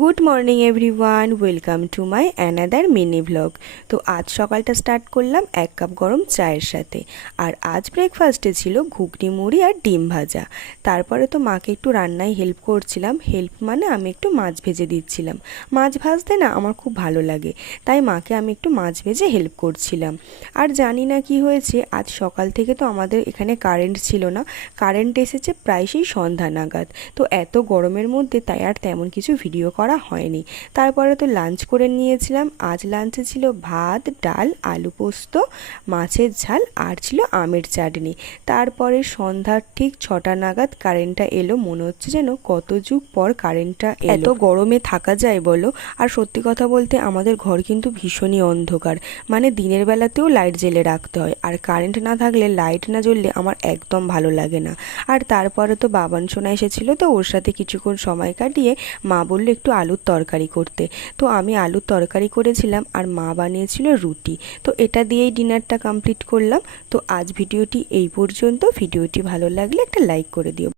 Good morning everyone, welcome to my another mini vlog. তো আজ সকালটা স্টার্ট করলাম 1 কাপ গরম চায়ের সাথে। আর আজ ব্রেকফাস্টে ছিল ঘুগনি মুড়ি আর ডিম ভাজা। তারপরে তো মাকে একটু রান্নায় হেল্প করছিলাম। হেল্প মানে আমি একটু মাছ ভেজে দিচ্ছিলাম। মাছ ভাজতে না আমার খুব ভালো লাগে, তাই মাকে আমি একটু মাছ ভেজে হেল্প করছিলাম। আর জানি না কি হয়েছে, আজ সকাল থেকে তো আমাদের এখানে কারেন্ট ছিল না। কারেন্ট এসেছে প্রায় সেই সন্ধ্যা নাগাদ। তো এত গরমের মধ্যে তাই আর তেমন কিছু ভিডিও করা হয়নি। তারপরে তো লাঞ্চ করে নিয়েছিলাম। আজ লাঞ্চে ছিল ভাত, ডাল, আলু পোস্ত, মাছের ঝাল আর ছিল আমের চাটনি। তারপরে সন্ধ্যার ঠিক 6টা নাগাদ কারেন্টটা এলো। মনে হচ্ছে যেন কত যুগ পর কারেন্টটা এলো। এত গরমে থাকা যায় বলো? আর সত্যি কথা বলতে আমাদের ঘর কিন্তু ভীষণই অন্ধকার, মানে দিনের বেলাতেও লাইট জ্বেলে রাখতে হয়। আর কারেন্ট না থাকলে, লাইট না জ্বললে আমার একদম ভালো লাগে না। আর তারপরে তো বাবান সোনা এসেছিলো, তো ওর সাথে কিছুক্ষণ সময় কাটিয়ে মা বললো একটু আলুর তরকারি করতে। তো আমি আলুর তরকারি করেছিলাম আর মা বানিয়েছিল রুটি। তো এটা দিয়েই ডিনারটা কমপ্লিট করলাম। তো আজ ভিডিওটি এই পর্যন্ত। ভিডিওটি ভালো লাগলে একটা লাইক করে দিও।